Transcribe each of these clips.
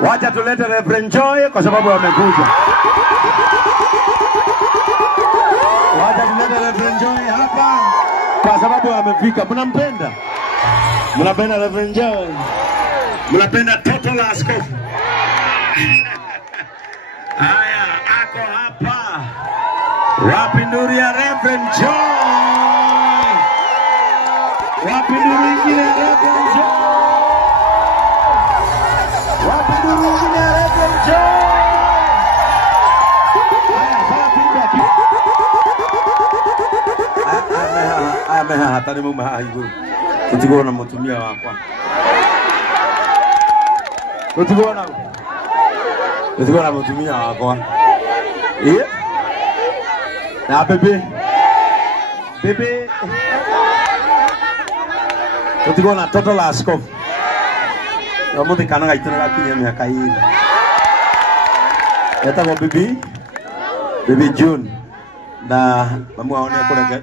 Wacha tulete Reverend Joy kwa sababu amekuja. Wacha tulete Reverend Joy hapa kwa sababu amefika. Mnampenda? Mnapenda Reverend Joy? Mnapenda toto la askofu? Haya, ako hapa. Wapi nduru ya Reverend Joy? Wapi nduru ingine ya Reverend Joy? Wapi nduru ingine ya Reverend Joy? Haya, sawa feedback. Ameha hatari muma haiguru. Tutigona mutumia wakwa. Tutigona mutumia wakwa. Na bebe. Tutigona toto la askofu. Namuthi kana gaitana gakinya miaka ĩĩrĩ. Etagwo Bibi June. Na mamu wao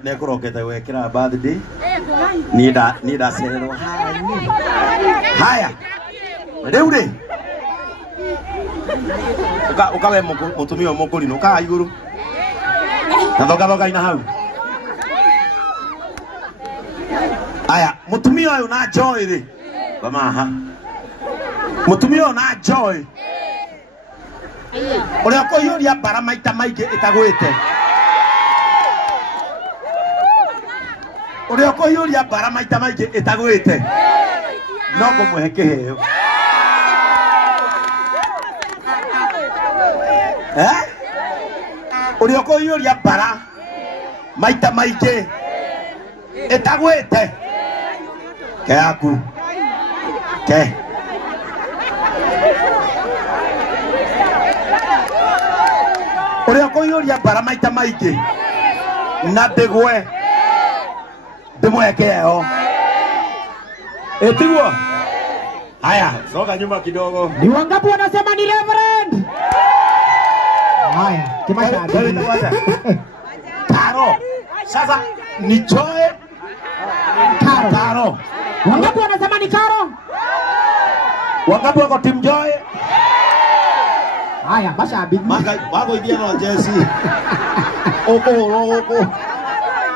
ne kurokete wekira birthday. Nida serero haya. Reure. Ukawe mutumia mukuri no ka iguru. Na thoga ina hau. Aya, mutumia uyu na Joy ri. Bamaha. Mutumia uyu na Joy. Uria ko yuria bara maita maige itagwite. Uria ko yuria bara maita maige itagwite. No kumuhe kiheo. Uria ko yuria bara maita maige itagwite. Ke aku. Ke. Uria ko yuria bara maita maige na ndegwe ndimwekeo. Etigwa. Haya, soka nyuma kidogo. Ni wangapi wanasema ni Reverend? Haya, kimasha. Karo. Sasa ni Joy. Karo. Wangapi wanasema ni Karo? Wangapi wako Team Joy? Haya, mashabiki. Wako idea na Jesse. Oko.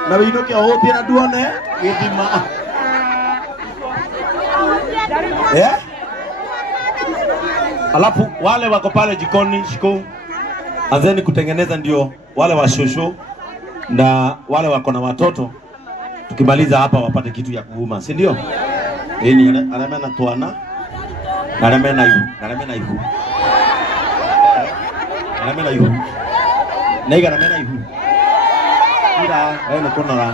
Na wino kia hopi na duone. Githima. Alafu wale wako pale jikoni shiko. Anzeni kutengeneza ndio wale wa shosho na wale wako na watoto. Tukimaliza hapa wapate kitu ya kuuma, si ndio? Ni anamena tuana. Anamena hivi. Naiga anamena hivi. Ira, ene kunora.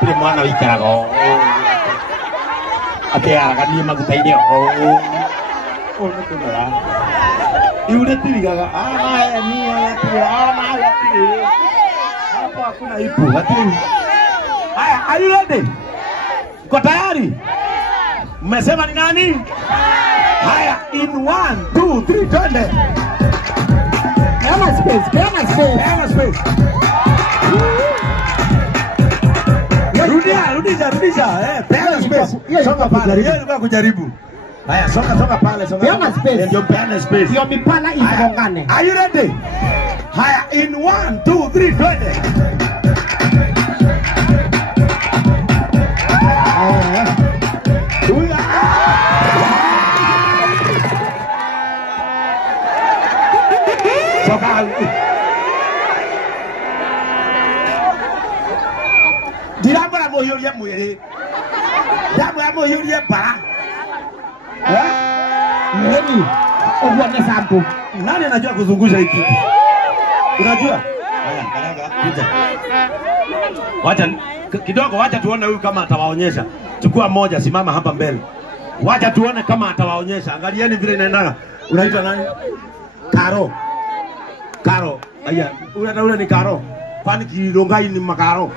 Pile mwana wikarago. Ate araganie magutaine o. Ono kunora. Iure tirigaga. Hapa hakuna ipu. Lakini haya, are you ready? Uko tayari? Mmesema ni nani? Haya, in 1 2 3 twende. Kama space. Rudisha. Peana space. Songa pale. Yeye alikuwa kujaribu. Haya, songa pale. Peana space. Ndio peana space. Ndio mipana igongane. Are you ready? Haya, in 1 2 3 twende. Dirambara mohiuria mwiri. Ndamwira mohiuria bara. Nani? Uone sample. Nani anajua kuzungusha hiki kitu? Unajua? Haya, kalaga kuja. Wacha kidogo, wacha tuone huyu kama atawaonyesha. Chukua moja, simama hapa mbele. Wacha tuone kama atawaonyesha. Angalieni vile inaendana. Unaitwa nani? Karo. Aya, ule ni Karo. Kwani Kirongai ni makaro?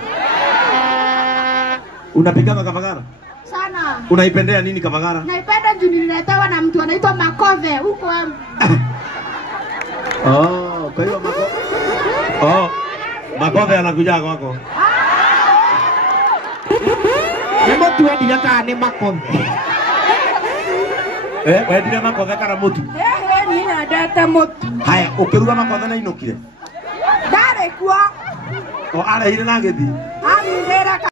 Unapigana Kavagara? Sana. Unaipendea nini Kavagara? Naipenda juu nililetewa na mtu anaitwa Makove huko. Kwa hiyo Makove anakuja kwako. Nemo tuwe dilata ni Makove. Wendire makothe kana mutu? Nina ndete mutu. Haya, ukiruga makothe na inukire. Ndare kuo. O arehire na githi. Arindira ka.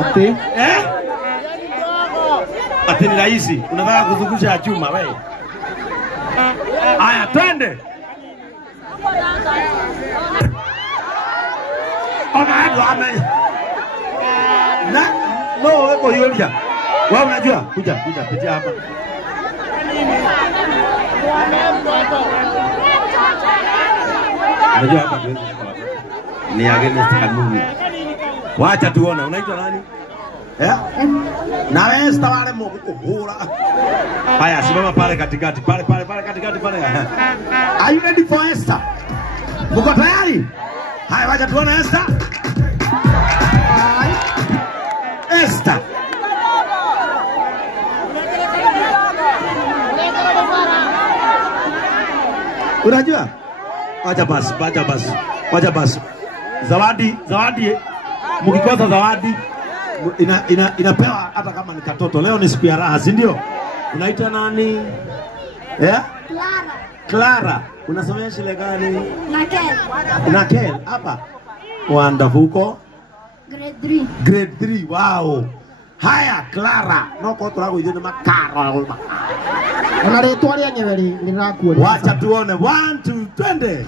Ati? Ati ni rahisi. Unataka kuzungusha chuma wewe. Haya, twende. Ona ndo ame. No, wewe yulia. Wewe unajua? Kuja pitia hapa. Unajua hapa ni against kanuni. Wacha tuone, unaitwa nani? Na wewe stawale mkuhura. Haya, simama pale katikati. Pale katikati pale. Are you ready for Esther? Mko tayari? Haya, wacha tuone Esther. Esther. Unajua? Wacha basi. Zawadi. Mkikosa zawadi inapewa hata kama ni katoto. Leo ni siku ya raha, si ndio? Unaitwa nani? Clara. Unasomea shule gani? Nakel. Hapa. Wonderful. Grade 3. Wow. Haya, Clara. No kotora go ithune makara. Ona ritwa ria nyeweri nirakuona. Wacha tuone. 1 2 twende.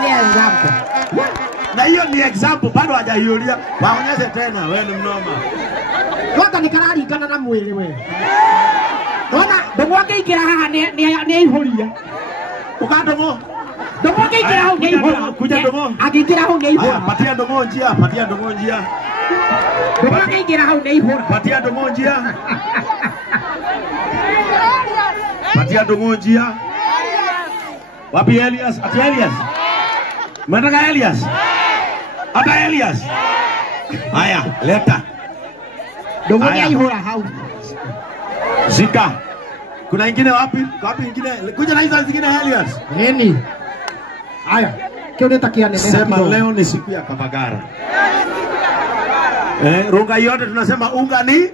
Ni example. Na hiyo ni example, bado hajaiulia. Waonyeshe tena, wewe ni mnoma. Waka ni kararingana na mwili wewe. Ona ndogo akiikira haha ni aihuria. Ukandomo. Ndogo akiikira haha ni aihuria. Kuja ndomo. Akiikira haha ni aihuria. Patia ndomo njia. Ndogo akiikira haha ni aihuria. Patia ndomo njia. Patia ndomo njia. Wapi Elias? Ati Elias. Mnataka Elias? Ata Elias. Haya, leta. Ndogo ni aihuria hau. Zika. Kuna ingine wapi? Wapi ingine? Kuja na hizo zingine Elias. Nini? Haya, kio nitakia nene. Sema leo ni siku ya Kamagara. Runga yote tunasema unga ni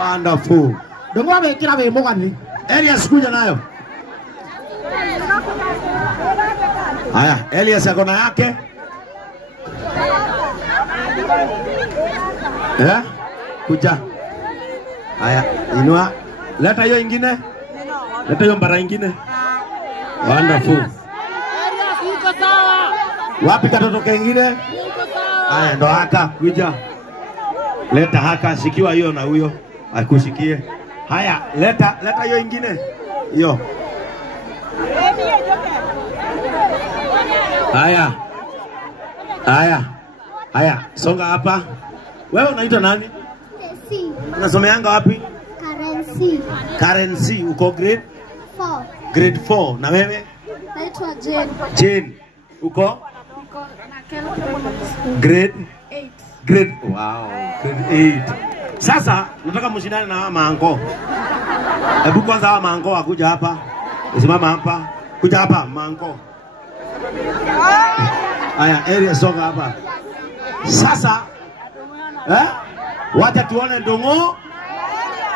wonderful. Ndogo amekira we mugani. Elias kuja nayo. Haya, Elias ako na yake. Kuja. Haya, inua. Leta hiyo ingine. Leta hiyo mbara ingine. Wonderful. Wapi katoto kengine? Haya, ndo haka. Kuja. Leta haka, shikiwa hiyo na huyo. Akushikie. Haya, leta hiyo ingine. Hiyo. Haya, songa hapa. Wewe unaitwa nani? Unasomeanga wapi? Currency. Uko grade 4. Grade 4. Na wewe? Naitwa Jane. Jane. Uko? Grade 8. Wow. Grade 8. Sasa nataka mshindane na maango. Hebu kwanza hawa maango wakuja hapa. Usimama hapa. Kuja hapa maango. Haya, area songa hapa. Sasa wacha tuone Ndongo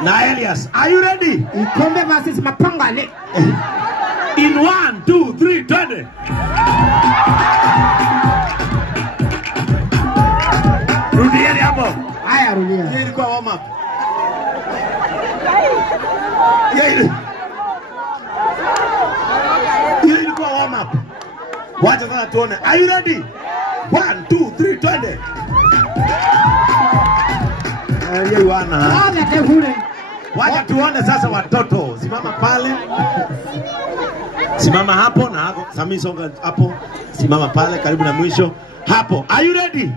na Elias. Are you ready? Ikombe versus Mapangale. In 1 2 3 twende. Rudieni hapo. Haya, rudia. Hiyo ilikuwa warm up. Hiyo ilikuwa warm up. Wacha sasa tuone. Are you ready? 1 2 3 twende. Yeye wana. Wacha tuone sasa watoto. Simama pale. Simama hapo na hapo. Sami songa hapo. Simama pale karibu na mwisho. Hapo. Are you ready?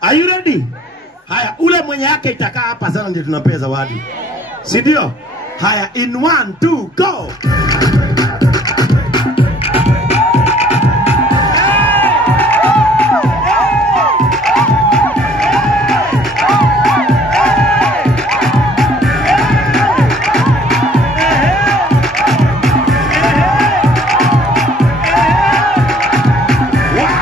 Are you ready? Haya, ule mwenye yake itakaa hapa sana ndio tunapea zawadi. Si ndio? Haya, in 1 2 go. Wow!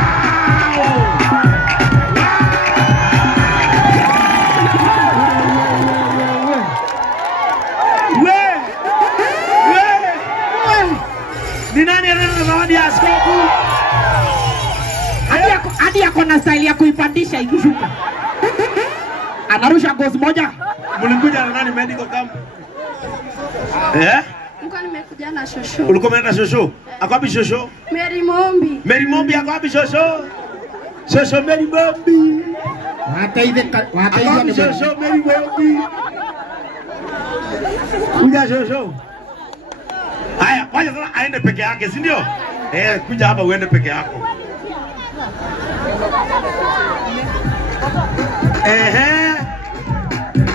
na style ya kuipandisha ikishuka. Anarusha gozi moja. Mlikuja na nani medical camp? Nilikuwa nimekuja na shosho. Ulikuwa umeenda shosho? Ako wapi shosho? Mary Mombi. Mary Mombi ako wapi shosho? Shosho Mary Mombi. Wape hivi ni shosho Mary Mombi. Kuja shosho. Haya, wacha sasa aende peke yake, si ndio? Kuja hapa uende peke yako.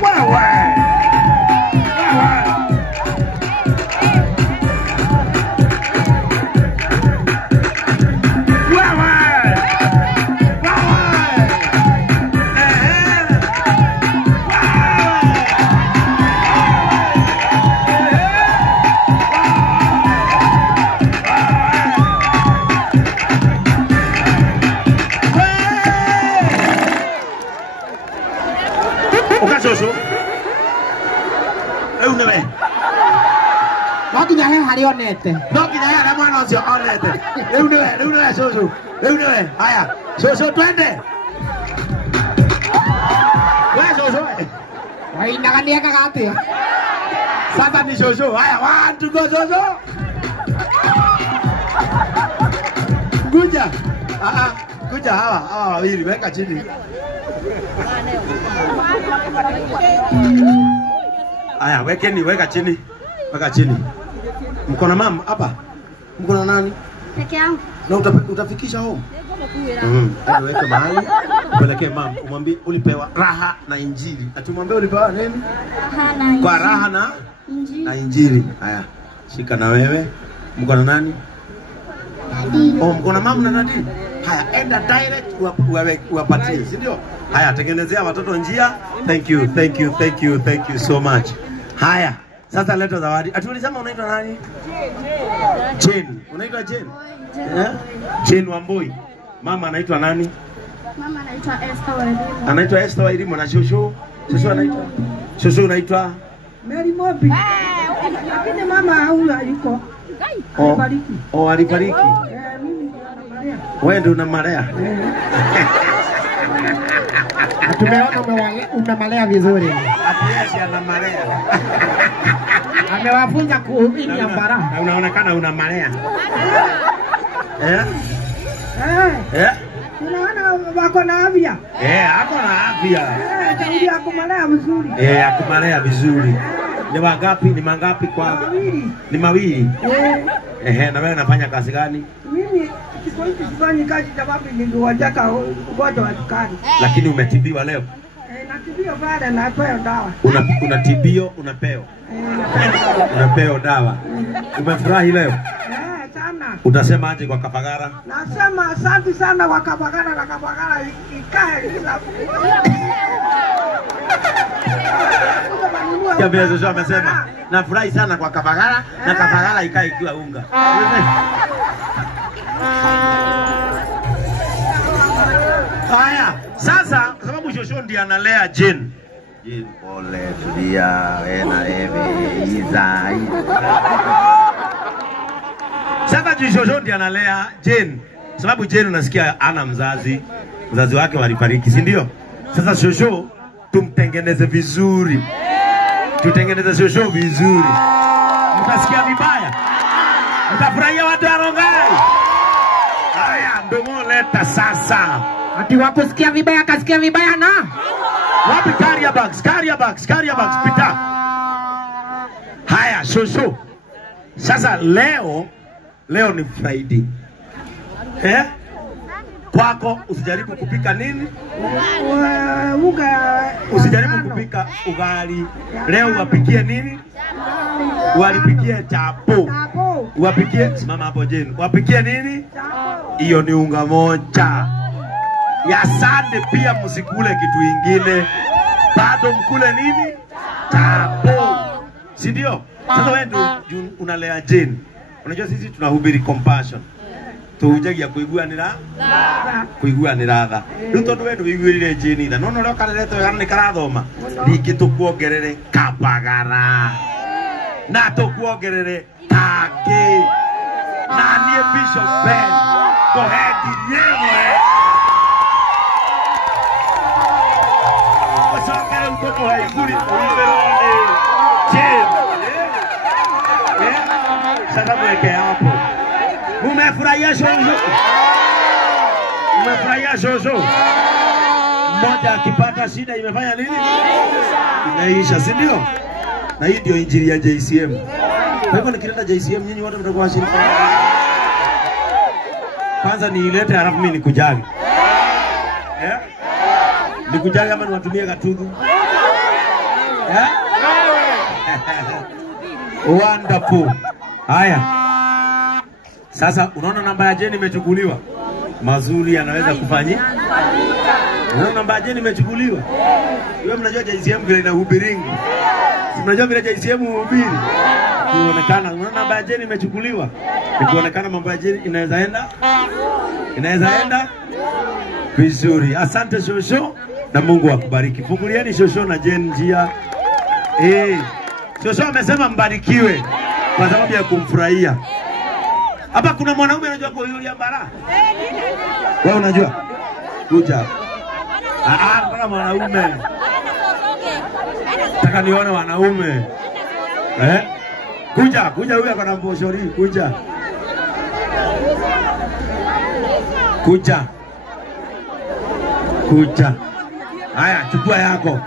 Wewe. Shosho. Unawe. Wakinya he hari onete. Wakinya he hari mwana ucio onete. Unawe shosho. Unawe. Haya. Shosho twende. Wewe shosho. Wainagania kagati. Sasa ni shosho. Haya, 1 2 go shosho. Kuja. Kuja hawa wawili weka chini. Aya, weka chini. Weka chini. Mko na mama hapa? Mko na nani? Peke yangu. Na utafikisha home? Weka mahali. Upelekee mama, umwambie ulipewa raha na injili. Atumwambie ulipewa nini? Kwa raha na injili. Na injili. Haya, shika na wewe. Mko na nani? Mko na mama na nani? Haya, enda direct uwapatie, si ndio? Haya, tengenezea watoto njia. Thank you so much. Haya, sasa leta zawadi. Atulisema unaitwa nani? Jane. Unaitwa Jane? Jane Wambui. Mama anaitwa nani? Mama anaitwa Esther Wairimu. Anaitwa Esther Wairimu na shosho. Shosho anaitwa? Shosho unaitwa? Mary Mombi. Lakini mama huyu aliko. Alifariki. Alifariki. Wewe ndio unamalea. Tumeona unamalea vizuri. Ati anamalea. Amewafunza kuinia mbara. Na unaonekana unamalea. Unaona wako na afya. Ako na afya. Ndio akumalea vizuri. Akumalea vizuri. Ni wangapi? Ni mangapi kwa? Ni mawili. Na wewe unafanya kazi gani? Mimi sifanyi kazi sababu niliwataka ugonjwa wa sukari. Lakini umetibiwa leo? Natibiwa pale na napewa dawa. Unatibio, unapewa? Unapewa dawa. Umefurahi leo? Sana. Utasema aje kwa Kapagara? Nasema asante sana kwa Kapagara na Kapagara ikae kila. Kabisa Joshua amesema nafurahi sana kwa Kapagara na Kapagara ikae ikiwa unga. Haya, sasa kwa sababu Joshua ndiye analea Jane. Jane pole tulia wena Izai. Sasa Joshua ndiye analea Jane. Sababu Jane unasikia ana mzazi. Mzazi wake walifariki, si ndio? Sasa Joshua tumtengeneze vizuri. Tutengeneze shosho vizuri. Mtasikia vibaya. Mtafurahia watu wa Rongai. Haya, ndio leta sasa. Ati wakusikia vibaya kasikia vibaya na. Wapi carrier bags pita. Haya, shosho. Sasa leo ni Friday. Kwako usijaribu kupika nini? Usijaribu kupika ugali. Leo wapikie nini? Walipikie chapo. Wapikie, simama hapo Jane. Wapikie nini? Hiyo ni unga moja. Ya sande pia msikule kitu ingine. Bado mkule nini? Chapo. Si ndio? Sasa wewe ndio unalea Jane. Unajua sisi tunahubiri compassion. Tujagia kuigua ni radha riu tondu we nduiguirire Jane tha nono rio kareretwo wega ni karathoma ningi tukuongerere Kapagara na tukuongerere Taki na nie Bishop Ben koheti yemwe Koko haizuri uimerone. Chen. Sasa mweke hapo. Umefurahia shosho? Umefurahia shosho? Mmoja akipata shida imefanya nini? Inaisha, si ndio? Na hii ndio injili ya JCM. Kwa hivyo nikileta JCM nyinyi wote mtakuwa washirika. Kwanza niilete halafu mimi nikujage. Nikujage ama niwatumie katudu? Wonderful. Haya. Sasa unaona namba ya Jeni imechukuliwa. Mazuri yanaweza kufanyika. Unaona namba ya Jeni imechukuliwa. Wewe mnajua JCM vile inahubiringi. Mnajua vile JCM huhubiri. Kuonekana unaona namba ya Jeni imechukuliwa. Kuonekana mambo ya Jeni inaweza enda. Inaweza enda vizuri. Asante Shosho na Mungu akubariki. Fungulieni Shosho na Jeni njia. Shosho amesema mbarikiwe kwa sababu ya kumfurahia. Hapa kuna mwanaume anajua kwa yule ambara. Wewe unajua? Kuja. Nataka mwanaume. Nataka nione wanaume. Kuja huyu akona mboshori, kuja. Kuja. Haya, chukua yako.